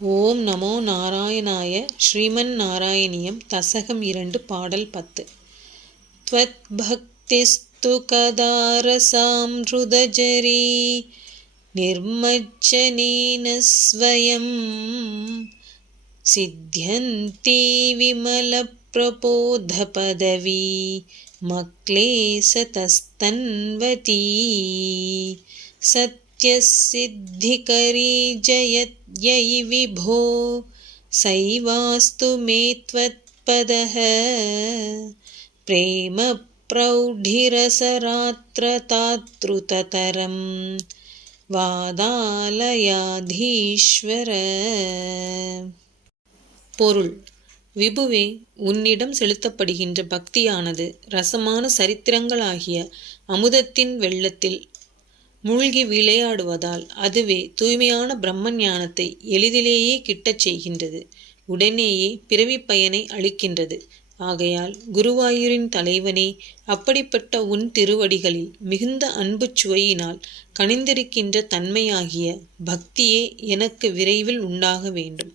ஓம் நமோ நாராயணாய. ஸ்ரீமன் நாராயணியம் தசகம் 2 பாடல் 10. த்வத் பக்திஸ்து கதாரசாம்ருதஜரீ நிர்மஜ்ஜனேன ஸ்வயம் சித்யந்தி விமலப்ரபோத பதவி மக்லேசதஸ்தன்வதீ सत्यसिद्धिकरी जयत्यै विभो सैवास्तु मे त्वत्पदः प्रेमप्रौढिरसरात्रतातृततरं வாதாலயாதீஸ்வர. பொருள்: விபுவே, உன்னிடம் செலுத்தப்படுகின்ற பக்தியானது ரசமான சரித்திரங்களாகிய அமுதத்தின் வெள்ளத்தில் மூழ்கி விளையாடுவதால் அதுவே தூய்மையான பிரம்ம ஞானத்தை எளிதிலேயே கிட்டச் செய்கின்றது. உடனேயே பிறவிப் பயனை அளிக்கின்றது. ஆகையால் குருவாயூரின் தலைவனே, அப்படிப்பட்ட உன் திருவடிகளில் மிகுந்த அன்பு சுவையினால் கனிந்திருக்கின்ற தன்மையாகிய பக்தியே எனக்கு விரைவில் உண்டாக வேண்டும்.